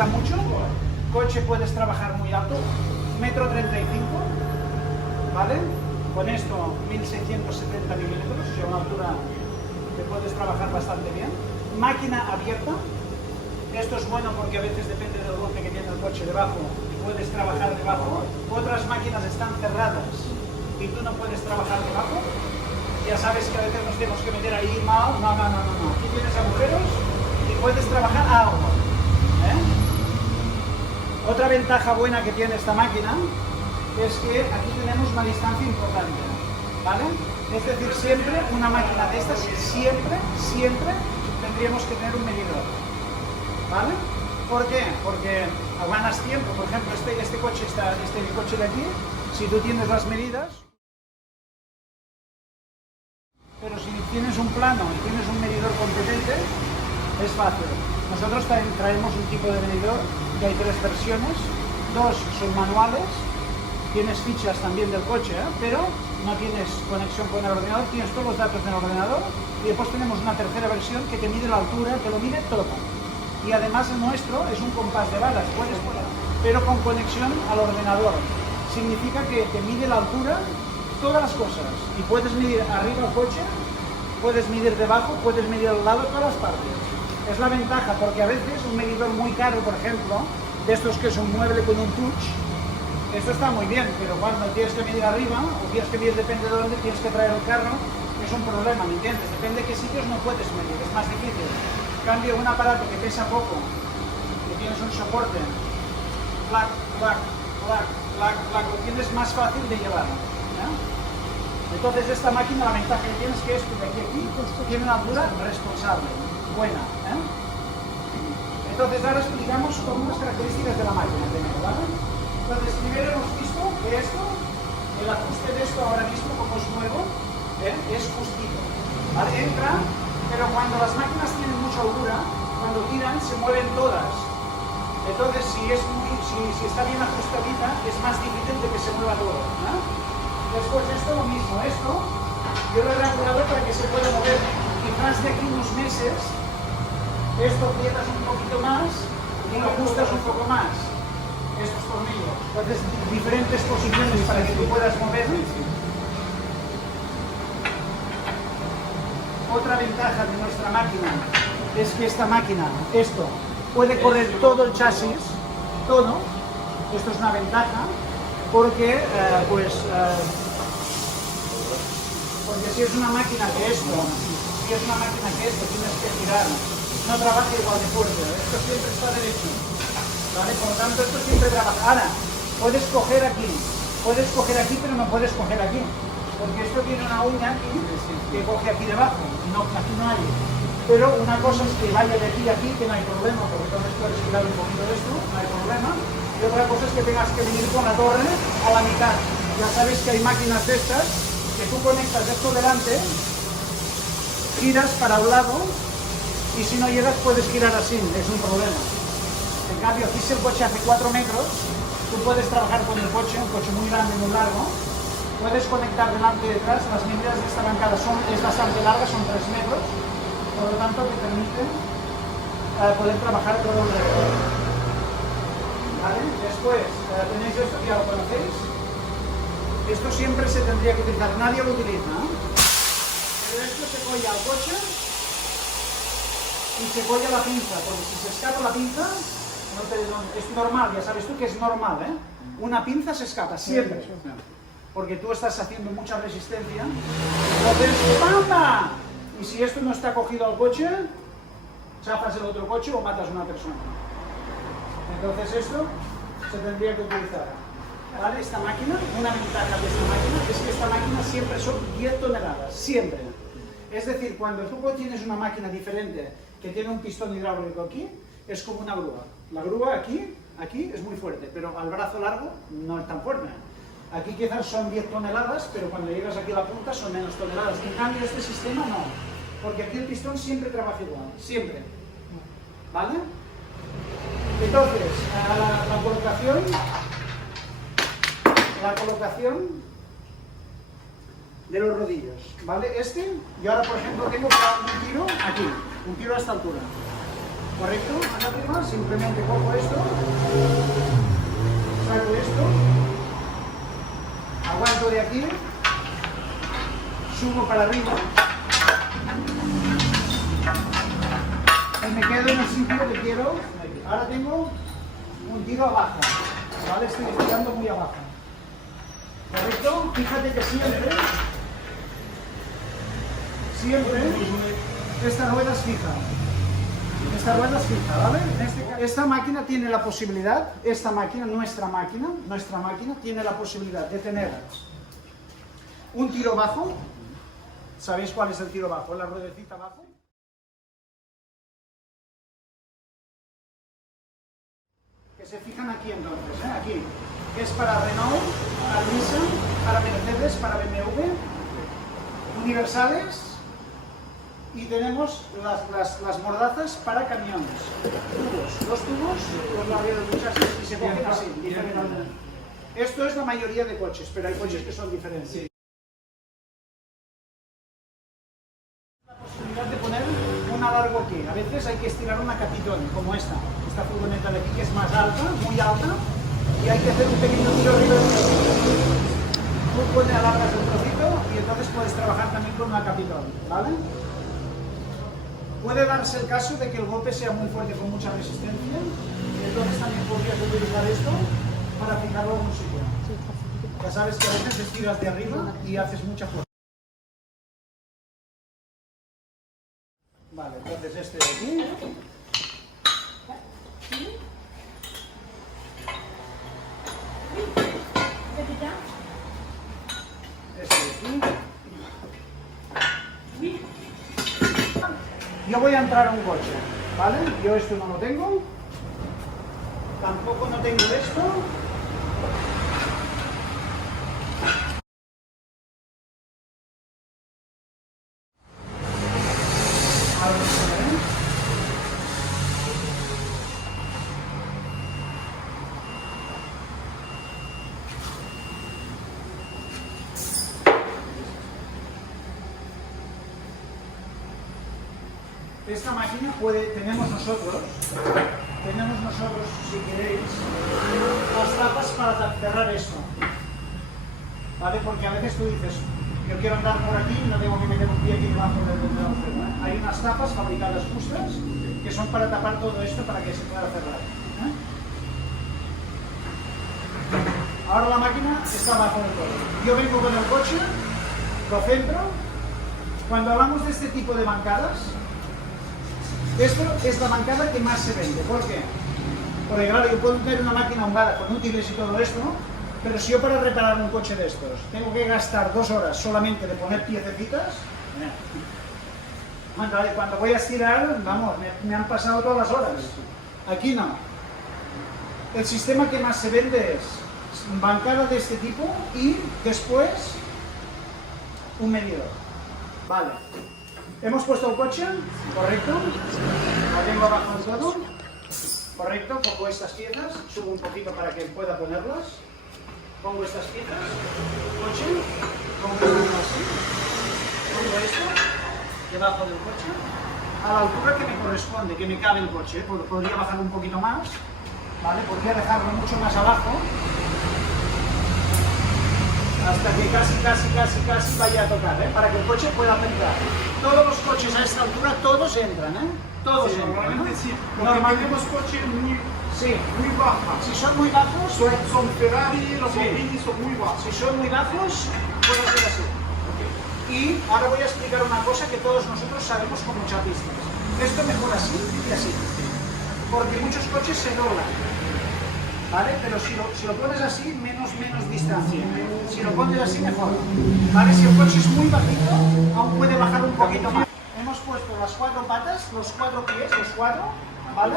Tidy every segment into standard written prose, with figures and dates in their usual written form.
gusta mucho. Coche puedes trabajar muy alto, 1,35 m, ¿vale? Con esto 1670 milímetros, o sea, una altura que puedes trabajar bastante bien. Máquina abierta, esto es bueno porque a veces depende del golpe que tiene el coche debajo, puedes trabajar debajo. Otras máquinas están cerradas y tú no puedes trabajar debajo. Ya sabes que a veces nos tenemos que meter ahí mal, no. Aquí tienes agujeros y puedes trabajar algo, ¿eh? Otra ventaja buena que tiene esta máquina es que aquí tenemos una distancia importante, ¿vale? Es decir, siempre una máquina de estas, siempre tendríamos que tener un medidor, ¿vale? ¿Por qué? Porque ganas tiempo. Por ejemplo, este coche de aquí, si tú tienes las medidas, pero si tienes un plano y tienes un medidor competente, es fácil. Nosotros traemos un tipo de medidor que hay 3 versiones, 2 son manuales, tienes fichas también del coche, pero no tienes conexión con el ordenador, tienes todos los datos en el ordenador, y después tenemos una tercera versión que te mide la altura, te lo mide todo. Y además el nuestro es un compás de balas, puedes poner, pero con conexión al ordenador. Significa que te mide la altura, todas las cosas, y puedes medir arriba el coche, puedes medir debajo, puedes medir al lado, todas las partes. Es la ventaja, porque a veces un medidor muy caro, por ejemplo, de estos que es un mueble con un touch, esto está muy bien, pero cuando tienes que medir arriba, o tienes que medir depende de dónde, tienes que traer el carro, es un problema, ¿me entiendes? Depende de qué sitios no puedes medir, es más difícil. En cambio, un aparato que pesa poco, que tienes un soporte, lo tienes más fácil de llevar, ¿eh? Entonces esta máquina, la ventaja que tienes es que esto de aquí a aquí tiene una altura responsable, buena, ¿eh? Entonces ahora explicamos algunas características de la máquina, ¿vale? Entonces primero hemos visto que esto, el ajuste de esto ahora mismo como es nuevo, es justito, ¿vale? Entra, pero cuando las máquinas tienen mucha altura, cuando tiran se mueven todas. Entonces si está bien ajustadita es más difícil de que se mueva todo, ¿no? Después esto lo mismo, esto yo lo he regulado para que se pueda mover. Quizás de aquí unos meses esto aprietas un poquito más y lo ajustas un poco más, estos tornillos. Entonces diferentes posiciones para que tú puedas mover. Otra ventaja de nuestra máquina es que esta máquina, esto, puede correr todo el chasis, todo. Esto es una ventaja porque porque si es una máquina que esto tienes que girar, no trabaja igual de fuerte, esto siempre está derecho, ¿vale? Por lo tanto esto siempre trabaja. Ahora, puedes coger aquí pero no puedes coger aquí, porque esto tiene una uña aquí que coge aquí debajo, no, aquí no hay. Pero una cosa es que vaya de aquí a aquí, que no hay problema, porque entonces puedes girar un poquito de esto, no hay problema. Y otra cosa es que tengas que venir con la torre a la mitad. Ya sabes que hay máquinas de estas, que tú conectas esto delante, giras para un lado, y si no llegas puedes girar así, es un problema. En cambio, aquí si el coche hace 4 metros, tú puedes trabajar con el coche, un coche muy grande, muy largo, puedes conectar delante y detrás. Las medidas de esta bancada es bastante larga, son 3 metros, por lo tanto te permite poder trabajar todo alrededor. ¿Vale? Después tenéis esto, que ya lo conocéis. Esto siempre se tendría que utilizar, nadie lo utiliza, ¿no? Pero esto se colla al coche y se colla la pinza, porque si se escapa la pinza, es normal, ya sabes tú que es normal, ¿eh? Una pinza se escapa, siempre. Porque tú estás haciendo mucha resistencia, entonces ¡pamba! Y si esto no está cogido al coche, chafas el otro coche o matas a una persona. Entonces esto se tendría que utilizar. ¿Vale? Esta máquina, una ventaja de esta máquina es que esta máquina siempre son 10 toneladas, siempre. Es decir, cuando tú tienes una máquina diferente que tiene un pistón hidráulico aquí, es como una grúa. La grúa aquí es muy fuerte, pero al brazo largo no es tan fuerte. Aquí quizás son 10 toneladas, pero cuando llegas aquí a la punta son menos toneladas. En cambio este sistema no, porque aquí el pistón siempre trabaja igual, siempre. ¿Vale? Entonces, la colocación de los rodillos, ¿vale? Yo ahora por ejemplo tengo un tiro aquí, un tiro a esta altura. ¿Correcto? Anagrima, simplemente cojo esto, saco esto, aguanto de aquí, subo para arriba y me quedo en el sitio que quiero. Ahora tengo un tiro abajo, ¿vale? Estoy tirando muy abajo. ¿Correcto? Fíjate que siempre esta rueda es fija. Esta rueda es fija, ¿vale? Esta máquina tiene la posibilidad, nuestra máquina tiene la posibilidad de tener un tiro bajo. ¿Sabéis cuál es el tiro bajo? La ruedecita abajo. Que se fijan aquí entonces, aquí. Es para Renault, para Nissan, para Mercedes, para BMW, universales. Y tenemos las mordazas para camiones. Los tubos, los labios del chasis y se cogen así, diferentemente. Esto es la mayoría de coches, pero hay coches que son diferentes. La posibilidad de poner un alargo aquí. A veces hay que estirar una capitón, como esta furgoneta de aquí, que es más alta, muy alta, y hay que hacer un pequeño tiro arriba del trocito. Tú pones alargas el trocito y entonces puedes trabajar también con una capitón, ¿vale? Puede darse el caso de que el golpe sea muy fuerte con mucha resistencia, y entonces también podrías utilizar esto para fijarlo en un sitio. Ya sabes que a veces estiras de arriba y haces mucha fuerza. Vale, entonces este de aquí. Este de aquí. Yo voy a entrar a un coche, ¿vale? Yo esto no lo tengo, tampoco no tengo esto. Ahora se ve. Esta máquina tenemos nosotros, si queréis, las tapas para cerrar esto, ¿vale? Porque a veces tú dices, yo quiero andar por aquí y no tengo que meter un pie aquí debajo del agujero, ¿eh? Hay unas tapas fabricadas justas que son para tapar todo esto para que se pueda cerrar, ¿eh? Ahora la máquina está abajo del todo. Yo vengo con el coche, lo centro. Cuando hablamos de este tipo de bancadas, esto es la bancada que más se vende. ¿Por qué? Porque claro, yo puedo tener una máquina ahumada con útiles y todo esto, ¿no? Pero si yo para reparar un coche de estos tengo que gastar 2 horas solamente de poner piececitas, cuando voy a estirar, vamos, me han pasado todas las horas. Aquí no. El sistema que más se vende es bancada de este tipo y después un medidor. Vale. Hemos puesto el coche, correcto, lo tengo abajo del todo, correcto, cojo estas piezas, subo un poquito para que pueda ponerlas, pongo estas piezas, coche, pongo esto así, pongo esto debajo del coche, a la altura que me corresponde, que me cabe el coche, podría bajar un poquito más, ¿vale? Podría dejarlo mucho más abajo, hasta que casi vaya a tocar, ¿eh? Para que el coche pueda entrar. Todos los coches a esta altura, todos entran, ¿eh? Todos entran. Normalmente sí, porque Normalmente tenemos coches muy bajos. Si son muy bajos, Son Ferrari, los Lamborghini son muy bajos. si son muy bajos, puedo hacer así. Y ahora voy a explicar una cosa que todos nosotros sabemos como chapistas. Esto mejor así y así. Porque muchos coches se doblan, ¿vale? Pero si lo pones así, menos distancia. Si lo pones así, mejor. ¿Vale? Si el coche es muy bajito, aún puede bajar un poquito más. Hemos puesto las 4 patas, los 4 pies, los 4, ¿vale?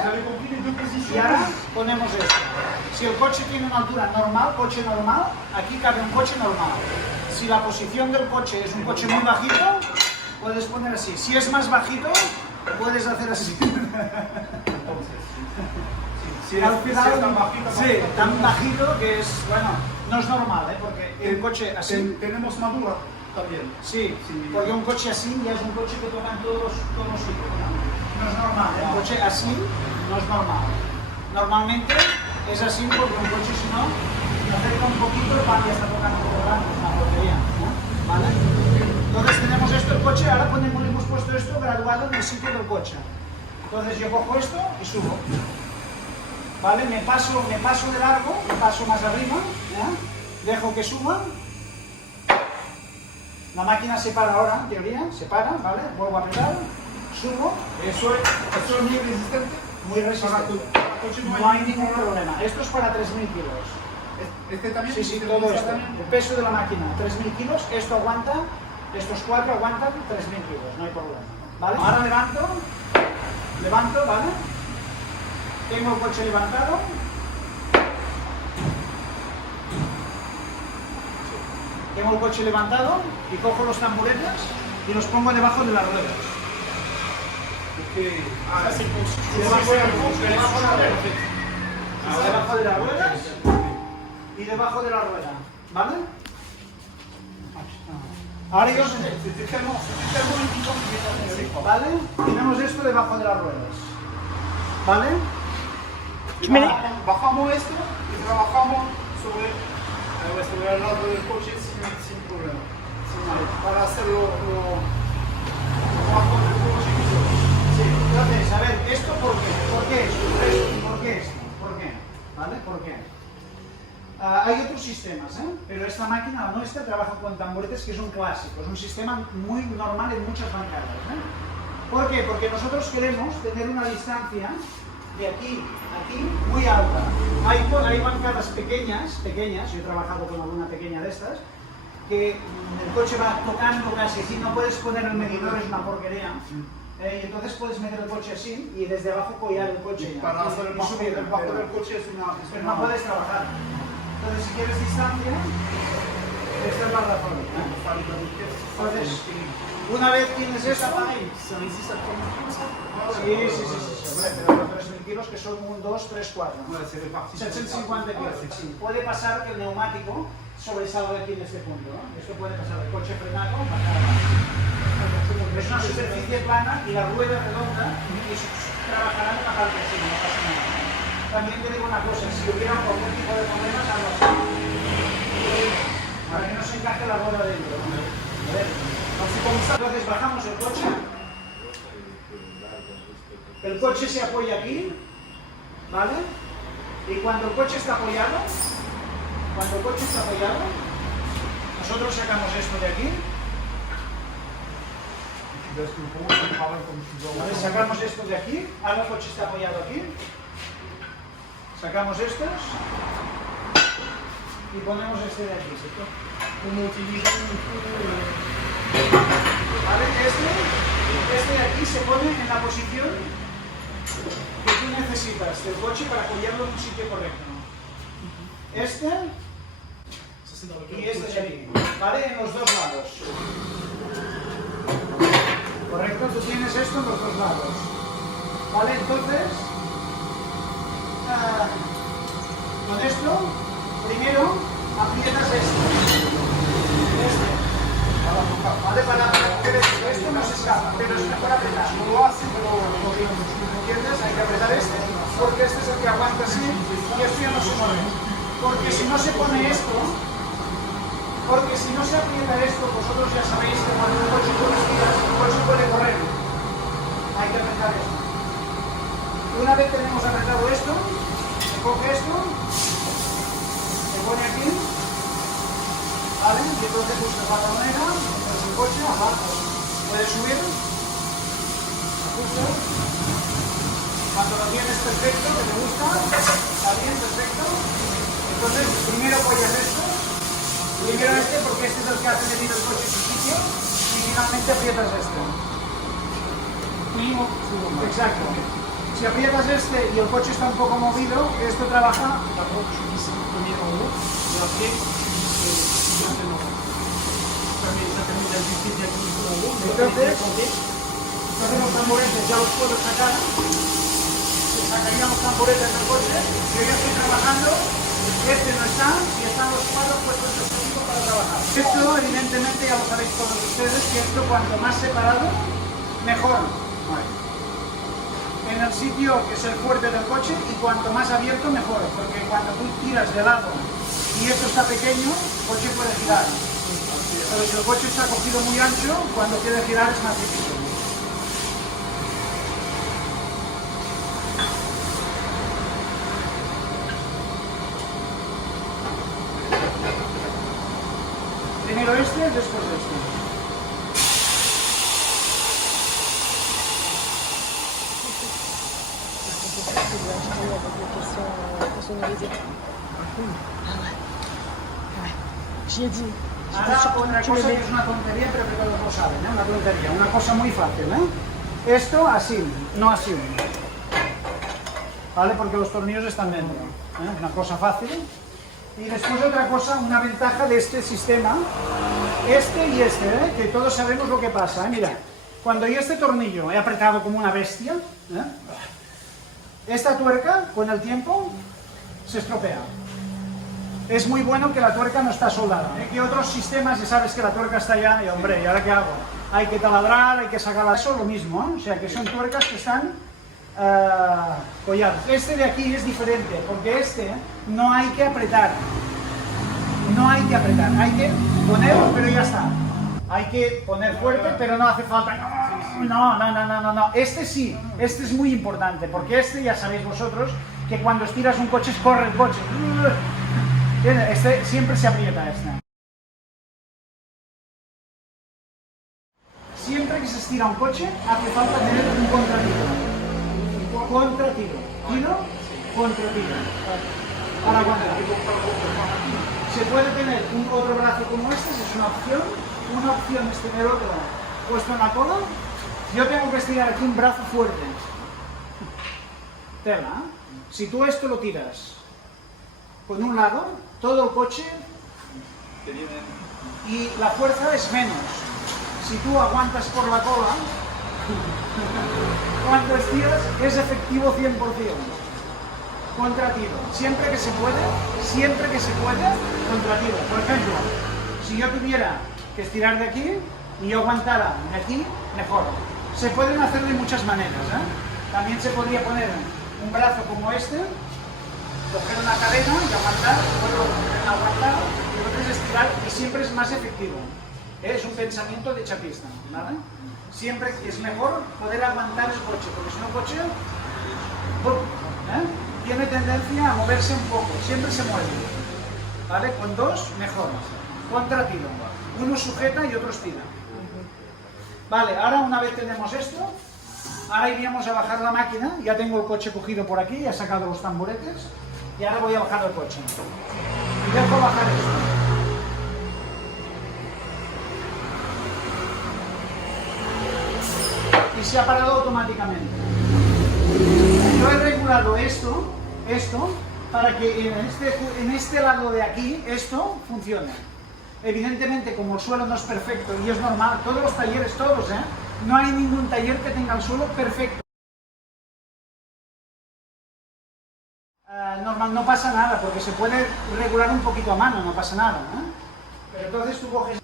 Y ahora ponemos esto. Si el coche tiene una altura normal, coche normal, aquí cabe un coche normal. Si la posición del coche es un coche muy bajito, puedes poner así. Si es más bajito, puedes hacer así. Si al final, tan bajito, tan bajito que es, bueno, no es normal, ¿eh? Porque el coche así... Tenemos madura también. Sí, porque un coche así ya es un coche que toca en todos los sitios, ¿no? no es normal, ¿eh? Un coche así no es normal. Normalmente es así porque un coche, si no, se acerca un poquito, el pan ya está tocando por delante, es una porquería, ¿no? ¿Vale? Entonces tenemos esto, el coche, ahora hemos puesto esto graduado en el sitio del coche. Entonces yo cojo esto y subo. ¿Vale? Me paso de largo, me paso más arriba, ¿ya? Dejo que suba. La máquina se para ahora, en teoría, se para, ¿vale? Vuelvo a apretar, subo. Eso es muy resistente. Muy resistente. No hay ningún problema. Esto es para 3.000 kilos. Este también. Sí, todo esto. El peso de la máquina, 3.000 kilos. Esto aguanta, estos 4 aguantan 3.000 kilos, no hay problema. ¿Vale? Ahora levanto, ¿vale? Tengo el coche levantado. Tengo el coche levantado y cojo los tamburetes y los pongo debajo de las ruedas. Debajo de las ruedas y debajo de la rueda, ¿vale? Ahora yo ¿vale? Tenemos esto debajo de las ruedas, ¿vale? Bajamos esto y trabajamos sobre el lado del coche sin problema. Para hacerlo bajo del coche. Sí, entonces, a ver, ¿esto por qué? ¿Por qué esto? ¿Por qué esto? ¿Por qué? ¿Vale? ¿Por qué? Hay otros sistemas, ¿eh? Pero esta máquina, la nuestra, trabaja con tamburetes, que es un clásico, es un sistema muy normal en muchas bancadas, ¿eh? ¿Por qué? Porque nosotros queremos tener una distancia de aquí a aquí muy alta. Hay bancadas pequeñas, yo he trabajado con alguna pequeña de estas, que el coche va tocando casi así, no puedes poner el medidor, es una porquería. Y entonces puedes meter el coche así y desde abajo collar el coche. Para hacer el bajo del coche es una... Pero no puedes trabajar. Entonces, si quieres distancia, esta es la razón. Entonces, una vez tienes esta, sí, pero 3.000 kilos que son 1, 2, 3, 4. 750 kilos. Sí. Puede pasar que el neumático sobresalga aquí en este punto, ¿no? Esto puede pasar, el coche frenado, es una superficie plana y la rueda redonda y trabajará en la parte así, no pasa nada. También te digo una cosa, si hubiera algún tipo de problemas, algo así, para que no se encaje la rueda dentro, ¿no? A ver, entonces bajamos el coche. El coche se apoya aquí, ¿vale? Y cuando el coche está apoyado, nosotros sacamos esto de aquí. ¿Vale? Sacamos esto de aquí, ahora el coche está apoyado aquí. Sacamos estos y ponemos este de aquí, ¿cierto? ¿Vale? Este de aquí se pone en la posición que tú necesitas del coche para apoyarlo en un sitio correcto. Este y este de aquí, ¿vale? En los dos lados. Correcto, tú tienes esto en los dos lados. ¿Vale? Entonces, con esto, primero aprietas ¿vale? Para coger esto no se escapa, pero es mejor apretar. No lo hace, pero ¿entiendes? Hay que apretar este, porque este es el que aguanta así y esto ya no se mueve. Porque si no se pone esto, porque si no se aprieta esto, vosotros ya sabéis que cuando el coche tú respiras, el coche puede correr. Hay que apretar esto. Una vez tenemos apretado esto, se coge esto, se pone aquí, ¿vale? Y entonces buscas la palmera, pones el coche, abajo, puedes subir, ajusta. Cuando lo tienes perfecto, que te gusta, está bien, perfecto. Entonces, primero apoyas esto, primero este, porque este es el que hace venir el coche en su sitio, y finalmente aprietas este. Exacto. Si aprietas este y el coche está un poco movido, esto trabaja. Entonces los tamburetes ya los puedo sacar. Sacaríamos tamburetes del coche. Yo ya estoy trabajando. Este no está y están los cuadros puestos en este tipo para trabajar. Esto, evidentemente, ya lo sabéis todos ustedes, que esto cuanto más separado, mejor. Vale. en el sitio que es el fuerte del coche y cuanto más abierto mejor, porque cuando tú tiras de lado y esto está pequeño, el coche puede girar. Pero si el coche está cogido muy ancho, cuando quiere girar es más difícil. Primero este, después este. J'y ai dit. Ahora otra cosa que es una tontería, pero que todos lo saben, ¿eh? Una tontería, una cosa muy fácil, ¿eh? Esto así, no así. ¿Vale? Porque los tornillos están dentro. ¿Eh? Una cosa fácil. Y después otra cosa, una ventaja de este sistema, este y este, ¿eh? Que todos sabemos lo que pasa, ¿eh? Mira, cuando yo este tornillo he apretado como una bestia, ¿eh? Esta tuerca, con el tiempo, se estropea. Es muy bueno que la tuerca no está soldada. Que otros sistemas, ya sabes que la tuerca está allá, y hombre, ¿y ahora qué hago? Hay que taladrar, hay que sacarla. Eso lo mismo, ¿eh? O sea, que son tuercas que están colladas. Este de aquí es diferente, porque este no hay que apretar. No hay que apretar, hay que poner, pero ya está. Hay que poner fuerte, pero no hace falta. No. Este sí, este es muy importante, porque este, ya sabéis vosotros, que cuando estiras un coche, corre el coche. Este siempre se aprieta este. Siempre que se estira un coche, hace falta tener un contratiro. Contratiro. Tiro, contratiro. Para aguantar. Se puede tener un otro brazo como este, es una opción. Una opción es tener otro puesto en la cola. Yo tengo que estirar aquí un brazo fuerte. Tela, ¿eh? Si tú esto lo tiras con un lado, todo el coche y la fuerza es menos. Si tú aguantas por la cola, cuando estiras es efectivo 100%. Contratiro. Siempre que se puede, contratiro. Por ejemplo, si yo tuviera que estirar de aquí y yo aguantara de aquí, mejor. Se pueden hacer de muchas maneras, ¿eh? También se podría poner un brazo como este, coger una cadena y aguantar, luego aguantar, y entonces estirar, y siempre es más efectivo. Es un pensamiento de chapista, ¿vale? Siempre es mejor poder aguantar el coche, porque si no el coche tiene tendencia a moverse un poco, siempre se mueve, ¿vale? Con dos, mejor. Contratiro. Uno sujeta y otro estira. Vale, ahora una vez tenemos esto, ahora iríamos a bajar la máquina, ya tengo el coche cogido por aquí, ya he sacado los tamboretes, y ahora voy a bajar el coche. Y dejo bajar esto. Y se ha parado automáticamente. Yo he regulado esto, para que en este lado de aquí, esto funcione. Evidentemente, como el suelo no es perfecto, y es normal, todos los talleres, todos, no hay ningún taller que tenga el suelo perfecto. Normal, no pasa nada, porque se puede regular un poquito a mano, no pasa nada, Pero entonces tú coges...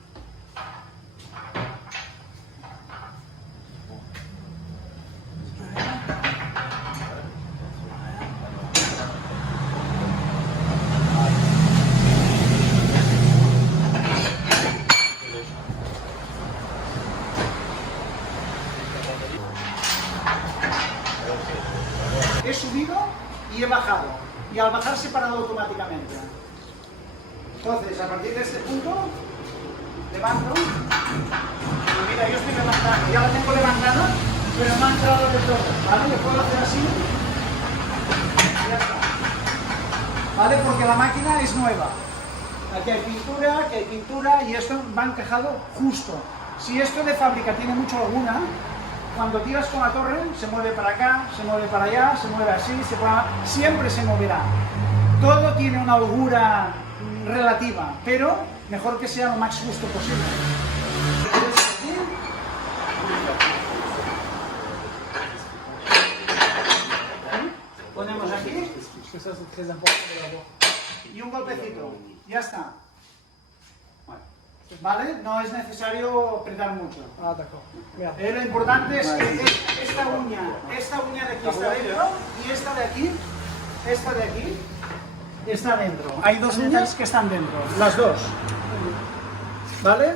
He subido y he bajado, y al bajar se ha parado automáticamente. Entonces, a partir de este punto, levanto, y mira, yo estoy levantando, ya la tengo levantada, pero no ha entrado de todo, ¿vale? Yo puedo hacer así, y ya está, ¿vale? Porque la máquina es nueva. Aquí hay pintura, y esto va encajado justo. Si esto de fábrica tiene mucha holgura, cuando tiras con la torre, se mueve para acá, se mueve para allá, se mueve así, siempre se moverá. Todo tiene una holgura relativa, pero mejor que sea lo más justo posible. Ponemos aquí y un golpecito, ya está. Bueno. ¿vale? No es necesario apretar mucho. Ah, d'accord. Merde. Lo importante es que esta uña de aquí está dentro y esta de aquí está dentro. Hay dos uñas que están dentro, las dos. ¿Vale?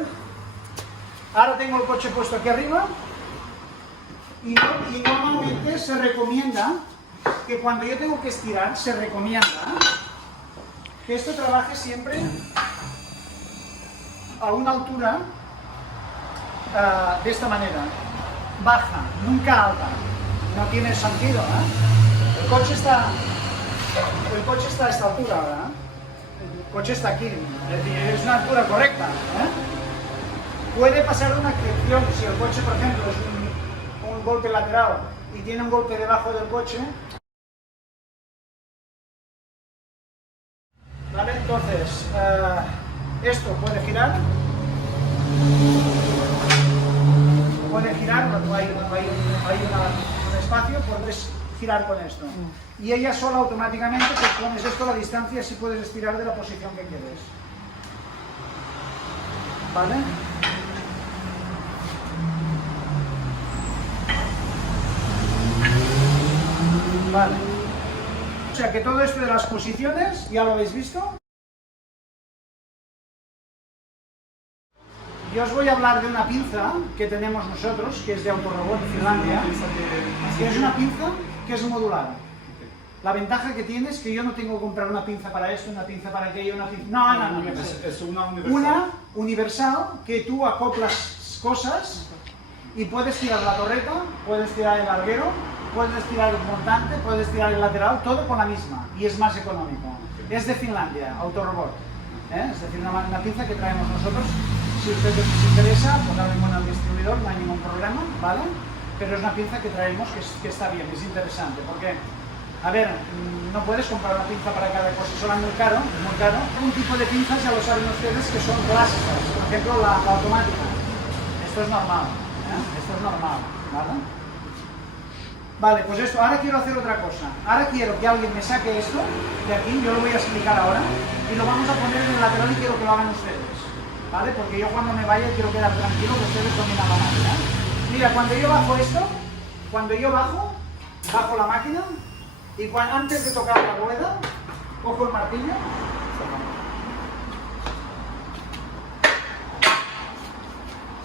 Ahora tengo el coche puesto aquí arriba y normalmente se recomienda que cuando yo tengo que estirar, se recomienda que esto trabaje siempre a una altura de esta manera, baja, nunca alta. No tiene sentido, ¿eh? El coche está a esta altura ahora, ¿eh? El coche está aquí, es decir, es una altura correcta, ¿eh? Puede pasar una excepción si el coche, por ejemplo, es un golpe lateral y tiene un golpe debajo del coche. ¿Vale? Entonces, esto puede girar, hay un espacio, puedes girar con esto. Y ella sola automáticamente, pues pones esto a la distancia, así puedes estirar de la posición que quieres. ¿Vale? Vale. O sea que todo esto de las posiciones, ¿ya lo habéis visto? Yo os voy a hablar de una pinza que tenemos nosotros, que es de Autorobot Finlandia, que es una pinza que es modular. La ventaja que tiene es que yo no tengo que comprar una pinza para esto, una pinza para aquello, una pinza... No. Es una universal. Una universal que tú acoplas cosas y puedes tirar la torreta, puedes tirar el larguero, puedes tirar el montante, puedes tirar el lateral, todo con la misma y es más económico. Es de Finlandia, Autorobot. Es decir, una pinza que traemos nosotros. Si a usted les interesa, pues hablen con el distribuidor, no hay ningún problema, ¿vale? Pero es una pinza que traemos que está bien, es interesante, porque, a ver, no puedes comprar una pinza para cada cosa, son muy caro, muy caro. Un tipo de pinzas, ya lo saben ustedes, que son clásicas, por ejemplo, la automática. Esto es normal, esto es normal, ¿vale? Vale, pues esto, ahora quiero hacer otra cosa. Ahora quiero que alguien me saque esto de aquí, yo lo voy a explicar ahora, y lo vamos a poner en el lateral y quiero que lo hagan ustedes. ¿Vale? Porque yo cuando me vaya quiero quedar tranquilo que ustedes dominan la máquina. Mira, cuando yo bajo esto, cuando yo bajo la máquina y antes de tocar la rueda, cojo el martillo,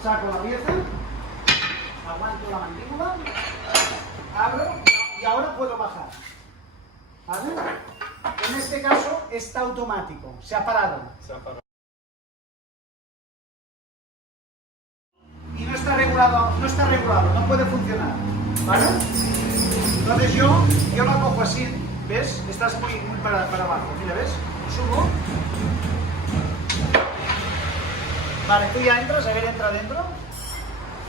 saco la pieza, aguanto la mandíbula, abro y ahora puedo bajar. ¿Vale? En este caso está automático, se ha parado. Y no está regulado, no puede funcionar, ¿vale? Entonces yo la cojo así, ¿ves? Estás muy para abajo, mira, ¿ves? Subo. Vale, tú ya entras, a ver, entra dentro.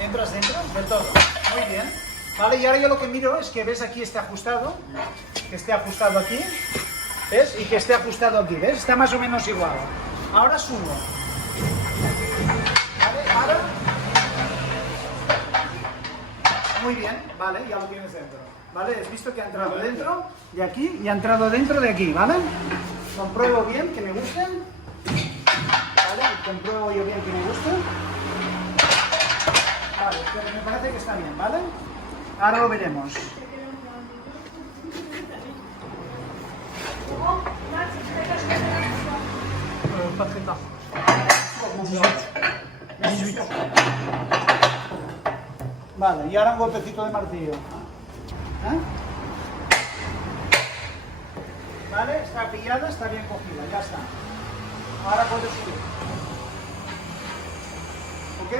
Entras dentro del todo, muy bien. Vale, y ahora yo lo que miro es que, ¿ves? Aquí está ajustado, que esté ajustado aquí, ¿ves? Y que esté ajustado aquí, ¿ves? Está más o menos igual. Ahora subo. ¿Vale? Ahora... Muy bien, vale, ya lo tienes dentro. ¿Vale? ¿Has visto que ha entrado dentro de aquí y ha entrado dentro de aquí, ¿vale? Compruebo bien que me gusten. ¿Vale? Compruebo yo bien que me guste. Vale, pero me parece que está bien, ¿vale? Ahora lo veremos. Pas très tard. 18. Vale, y ahora un golpecito de martillo. Vale, está pillada, está bien cogida, ya está. Ahora puedes subir. ¿Ok?